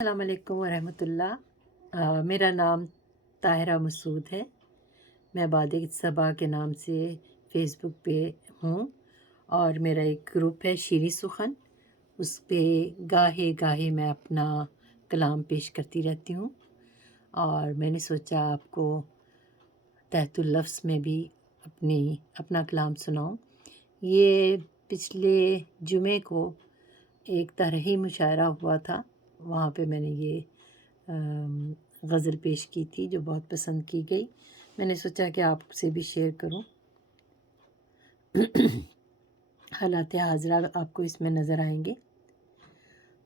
السلام علیکم ورحمۃ اللہ۔ میرا نام طاہرہ مسعود ہے۔ میں باد صبا کے نام سے فیس بک پہ ہوں، اور میرا ایک گروپ ہے شیریں سخن، اس پہ گاہے گاہے میں اپنا کلام پیش کرتی رہتی ہوں، اور میں نے سوچا آپ کو تحت اللفظ میں بھی اپنا کلام سناؤں۔ یہ پچھلے جمعے کو ایک طرحی مشاعرہ ہوا تھا، وہاں پہ میں نے یہ غزل پیش کی تھی جو بہت پسند کی گئی۔ میں نے سوچا کہ آپ سے بھی شیئر کروں۔ حالات حاضرہ آپ کو اس میں نظر آئیں گے۔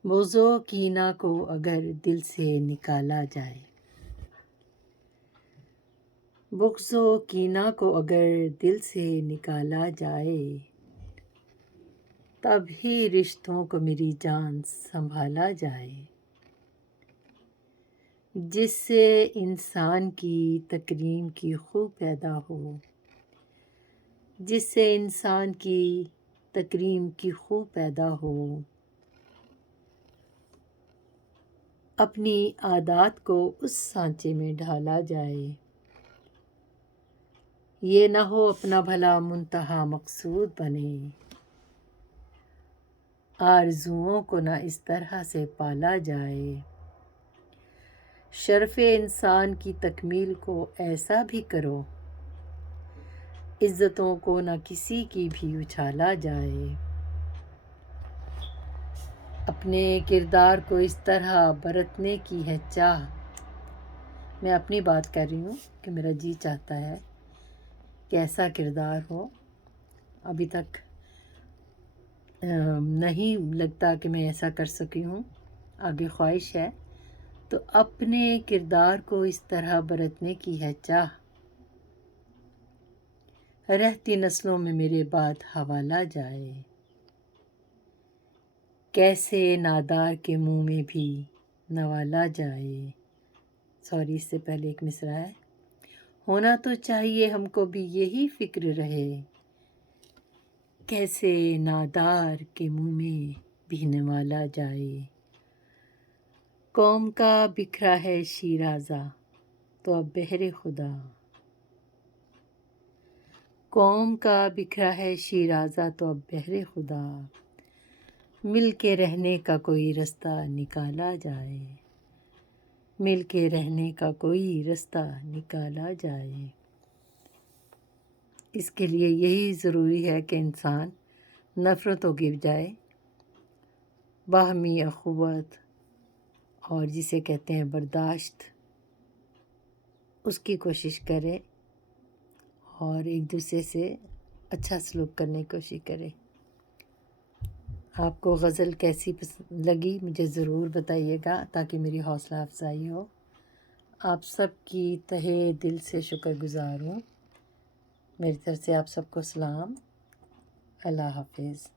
بغض و کینہ کو اگر دل سے نکالا جائے، بغض و کینہ کو اگر دل سے نکالا جائے، تب ہی رشتوں کو میری جان سنبھالا جائے۔ جس سے انسان کی تکریم کی خو پیدا ہو، جس سے انسان کی تکریم کی خو پیدا ہو، اپنی عادات کو اس سانچے میں ڈھالا جائے۔ یہ نہ ہو اپنا بھلا منتہا مقصود بنے، آرزوؤں کو نہ اس طرح سے پالا جائے۔ شرف انسان کی تکمیل کو ایسا بھی کرو، عزتوں کو نہ کسی کی بھی اچھالا جائے۔ اپنے کردار کو اس طرح برتنے کی ہے چاہ، میں اپنی بات کر رہی ہوں کہ میرا جی چاہتا ہے کہ ایسا کردار ہو۔ ابھی تک نہیں لگتا کہ میں ایسا کر سکی ہوں، آگے خواہش ہے۔ تو اپنے کردار کو اس طرح برتنے کی ہے چاہ، رہتی نسلوں میں میرے بعد حوالہ جائے۔ کیسے نادار کے منہ میں بھی نوالا جائے۔ اس سے پہلے ایک مصرع ہے۔ ہونا تو چاہیے ہم کو بھی یہی فکر رہے، کیسے نادار کے منہ میں بھی نوالا جائے۔ قوم کا بکھرا ہے شیرازہ تو اب بہر خدا، قوم کا بکھرا ہے شیرازہ تو اب بہر خدا، مل کے رہنے کا کوئی رستہ نکالا جائے، مل کے رہنے کا کوئی رستہ نکالا جائے۔ اس کے لیے یہی ضروری ہے کہ انسان نفرتوں کے بجائے باہمی اخوت اور جسے کہتے ہیں برداشت، اس کی کوشش کرے اور ایک دوسرے سے اچھا سلوک کرنے کی کوشش کرے۔ آپ کو غزل کیسی لگی مجھے ضرور بتائیے گا تاکہ میری حوصلہ افزائی ہو۔ آپ سب کی تہہ دل سے شکر گزار ہوں۔ میری طرف سے آپ سب کو سلام۔ اللہ حافظ۔